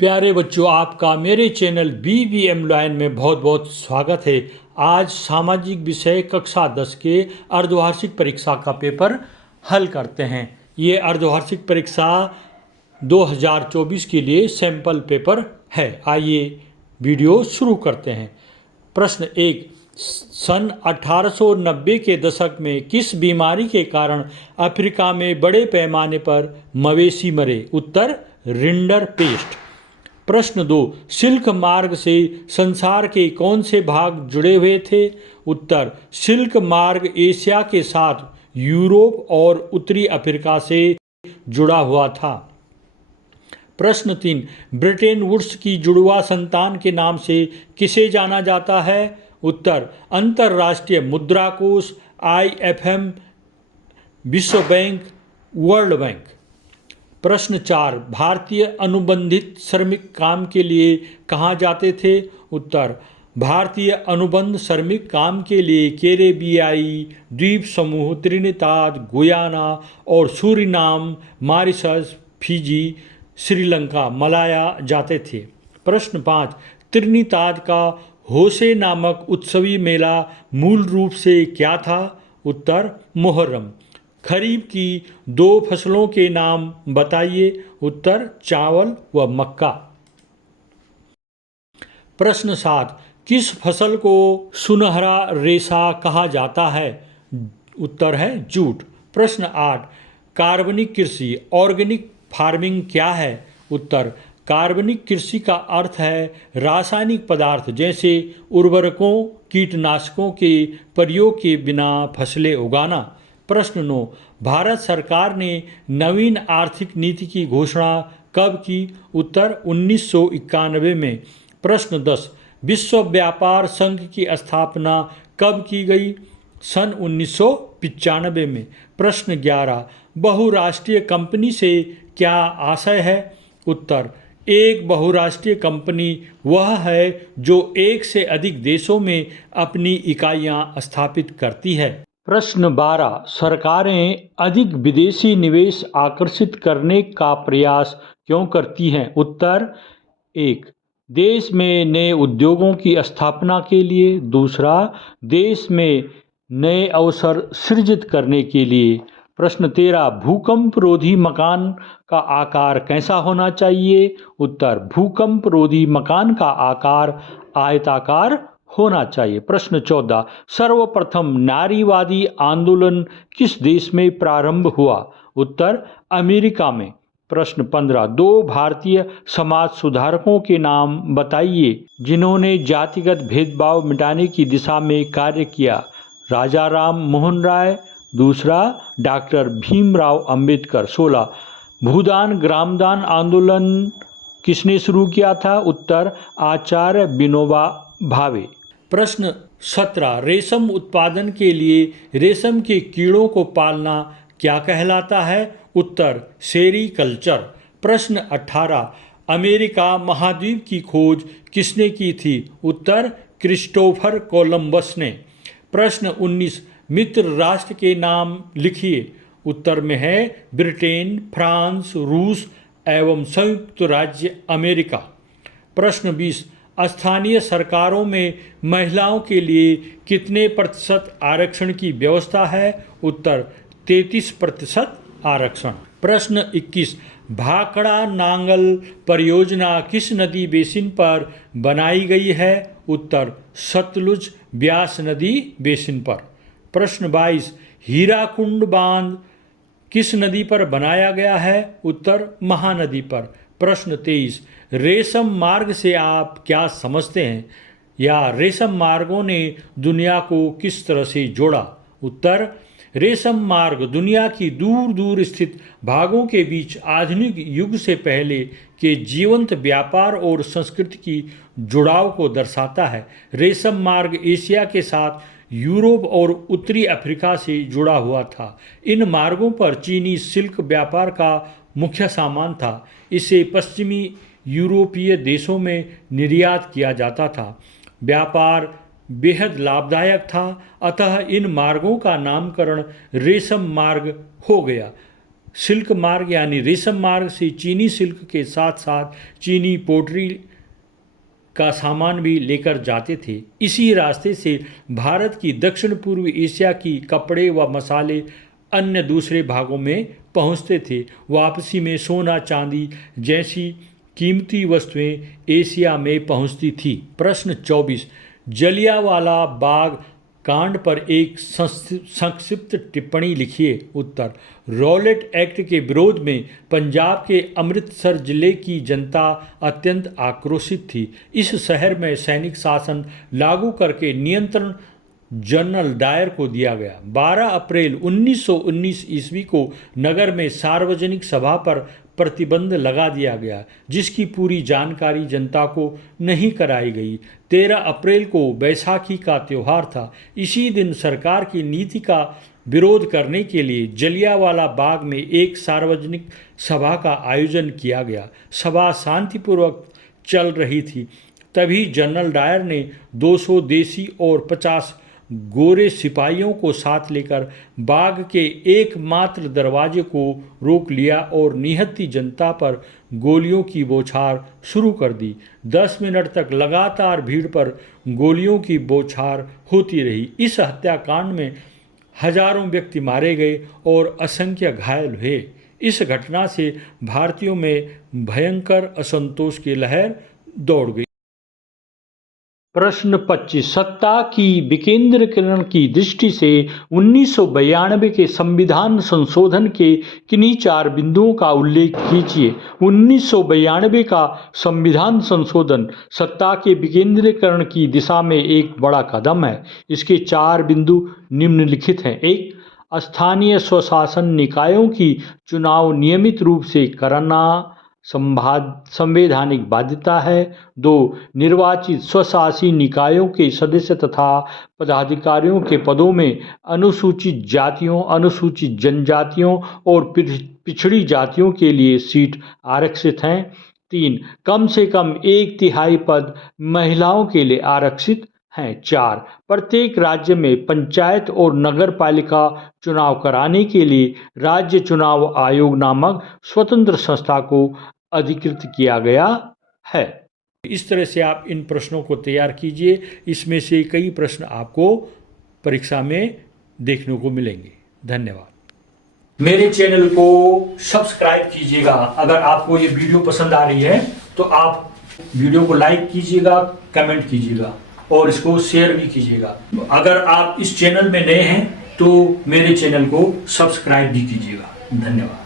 प्यारे बच्चों, आपका मेरे चैनल BVM लॉयन में बहुत बहुत स्वागत है। आज सामाजिक विषय कक्षा 10 के अर्धवार्षिक परीक्षा का पेपर हल करते हैं। ये अर्धवार्षिक परीक्षा 2024 के लिए सैंपल पेपर है। आइए वीडियो शुरू करते हैं। प्रश्न 1, सन 1890 के दशक में किस बीमारी के कारण अफ्रीका में बड़े पैमाने पर मवेशी मरे? उत्तर, रिंडर पेस्ट। प्रश्न 2, सिल्क मार्ग से संसार के कौन से भाग जुड़े हुए थे? उत्तर, सिल्क मार्ग एशिया के साथ यूरोप और उत्तरी अफ्रीका से जुड़ा हुआ था। प्रश्न 3, ब्रिटेन वुड्स की जुड़वा संतान के नाम से किसे जाना जाता है? उत्तर, अंतर्राष्ट्रीय मुद्रा कोष, IFM, विश्व बैंक, वर्ल्ड बैंक। प्रश्न 4, भारतीय अनुबंधित श्रमिक काम के लिए कहाँ जाते थे? उत्तर, भारतीय अनुबंध श्रमिक काम के लिए कैरेबियाई द्वीप समूह त्रिनिदाद, गुयाना और Suriname, Mauritius, Fiji, Sri Lanka, Malaya जाते थे। प्रश्न 5, त्रिनिदाद का होशे नामक उत्सवी मेला मूल रूप से क्या था? उत्तर, मुहर्रम। खरीफ की 2 फसलों के नाम बताइए? उत्तर, चावल व मक्का। प्रश्न 7, किस फसल को सुनहरा रेशा कहा जाता है? उत्तर है जूट। प्रश्न 8, कार्बनिक कृषि ऑर्गेनिक फार्मिंग क्या है? उत्तर, कार्बनिक कृषि का अर्थ है रासायनिक पदार्थ जैसे उर्वरकों, कीटनाशकों के प्रयोग के बिना फसलें उगाना। प्रश्न 9, भारत सरकार ने नवीन आर्थिक नीति की घोषणा कब की? उत्तर, 1991 में। प्रश्न 10, विश्व व्यापार संघ की स्थापना कब की गई? सन 1995 में। प्रश्न 11, बहुराष्ट्रीय कंपनी से क्या आशय है? उत्तर, एक बहुराष्ट्रीय कंपनी वह है जो एक से अधिक देशों में अपनी इकाइयां स्थापित करती है। प्रश्न 12, सरकारें अधिक विदेशी निवेश आकर्षित करने का प्रयास क्यों करती हैं? उत्तर, 1, देश में नए उद्योगों की स्थापना के लिए। दूसरा, देश में नए अवसर सृजित करने के लिए। प्रश्न 13, भूकंप रोधी मकान का आकार कैसा होना चाहिए? उत्तर, भूकंप रोधी मकान का आकार आयताकार होना चाहिए। प्रश्न 14, सर्वप्रथम नारीवादी आंदोलन किस देश में प्रारंभ हुआ? उत्तर, अमेरिका में। प्रश्न 15, 2 भारतीय समाज सुधारकों के नाम बताइए जिन्होंने जातिगत भेदभाव मिटाने की दिशा में कार्य किया। राजा राम मोहन राय। दूसरा, डॉक्टर भीमराव अंबेडकर। 16, भूदान ग्रामदान आंदोलन किसने शुरू किया था? उत्तर, आचार्य विनोबा भावे। प्रश्न 17, रेशम उत्पादन के लिए रेशम के कीड़ों को पालना क्या कहलाता है? उत्तर, सेरीकल्चर। प्रश्न 18, अमेरिका महाद्वीप की खोज किसने की थी? उत्तर, क्रिस्टोफर कोलंबस ने। प्रश्न 19, मित्र राष्ट्र के नाम लिखिए। उत्तर में है ब्रिटेन, फ्रांस, रूस एवं संयुक्त राज्य अमेरिका। प्रश्न 20, स्थानीय सरकारों में महिलाओं के लिए कितने प्रतिशत आरक्षण की व्यवस्था है? उत्तर, 33% आरक्षण। प्रश्न 21, भाखड़ा नांगल परियोजना किस नदी बेसिन पर बनाई गई है? उत्तर, सतलुज ब्यास नदी बेसिन पर। प्रश्न 22, हीराकुंड बांध किस नदी पर बनाया गया है? उत्तर, महानदी पर। प्रश्न 23, रेशम मार्ग से आप क्या समझते हैं, या रेशम मार्गों ने दुनिया को किस तरह से जोड़ा? उत्तर, रेशम मार्ग दुनिया की दूर दूर स्थित भागों के बीच आधुनिक युग से पहले के जीवंत व्यापार और संस्कृति की जुड़ाव को दर्शाता है। रेशम मार्ग एशिया के साथ यूरोप और उत्तरी अफ्रीका से जुड़ा हुआ था। इन मार्गों पर चीनी सिल्क व्यापार का मुख्य सामान था। इसे पश्चिमी यूरोपीय देशों में निर्यात किया जाता था। व्यापार बेहद लाभदायक था, अतः इन मार्गों का नामकरण रेशम मार्ग हो गया। सिल्क मार्ग यानी रेशम मार्ग से चीनी सिल्क के साथ साथ चीनी पोट्री का सामान भी लेकर जाते थे। इसी रास्ते से भारत की दक्षिण पूर्व एशिया की कपड़े व मसाले अन्य दूसरे भागों में पहुंचते थे। वापसी में सोना चांदी जैसी कीमती वस्तुएं एशिया में पहुंचती थी। प्रश्न 24, जलियांवाला बाग कांड पर एक संक्षिप्त टिप्पणी लिखिए। उत्तर, रॉलेट एक्ट के विरोध में पंजाब के अमृतसर जिले की जनता अत्यंत आक्रोशित थी। इस शहर में सैनिक शासन लागू करके नियंत्रण जनरल डायर को दिया गया। 12 अप्रैल 1919 ईस्वी को नगर में सार्वजनिक सभा पर प्रतिबंध लगा दिया गया, जिसकी पूरी जानकारी जनता को नहीं कराई गई। 13 अप्रैल को बैसाखी का त्यौहार था। इसी दिन सरकार की नीति का विरोध करने के लिए जलियांवाला बाग में एक सार्वजनिक सभा का आयोजन किया गया। सभा शांतिपूर्वक चल रही थी, तभी जनरल डायर ने 200 देसी और 50 गोरे सिपाहियों को साथ लेकर बाग के एकमात्र दरवाजे को रोक लिया और निहत्थी जनता पर गोलियों की बौछार शुरू कर दी। 10 मिनट तक लगातार भीड़ पर गोलियों की बौछार होती रही। इस हत्याकांड में हजारों व्यक्ति मारे गए और असंख्य घायल हुए। इस घटना से भारतीयों में भयंकर असंतोष की लहर दौड़ गई। प्रश्न 25, सत्ता की विकेंद्रीकरण की दृष्टि से 1992 के संविधान संशोधन के किन्हीं 4 बिंदुओं का उल्लेख कीजिए। 1992 का संविधान संशोधन सत्ता के विकेंद्रीकरण की दिशा में एक बड़ा कदम है। इसके 4 बिंदु निम्नलिखित हैं। 1, स्थानीय स्वशासन निकायों की चुनाव नियमित रूप से करना संवैधानिक बाध्यता है। 2, निर्वाचित स्वशासी निकायों के सदस्य तथा पदाधिकारियों के पदों में अनुसूचित जातियों, अनुसूचित जनजातियों और पिछड़ी जातियों के लिए सीट आरक्षित हैं। 3, कम से कम 1/3 पद महिलाओं के लिए आरक्षित हैं। 4, प्रत्येक राज्य में पंचायत और नगर पालिका चुनाव कराने के लिए राज्य चुनाव आयोग नामक स्वतंत्र संस्था को अधिकृत किया गया है। इस तरह से आप इन प्रश्नों को तैयार कीजिए। इसमें से कई प्रश्न आपको परीक्षा में देखने को मिलेंगे। धन्यवाद। मेरे चैनल को सब्सक्राइब कीजिएगा। अगर आपको ये वीडियो पसंद आ रही है तो आप वीडियो को लाइक कीजिएगा, कमेंट कीजिएगा और इसको शेयर भी कीजिएगा। अगर आप इस चैनल में नए हैं तो मेरे चैनल को सब्सक्राइब भी कीजिएगा। धन्यवाद।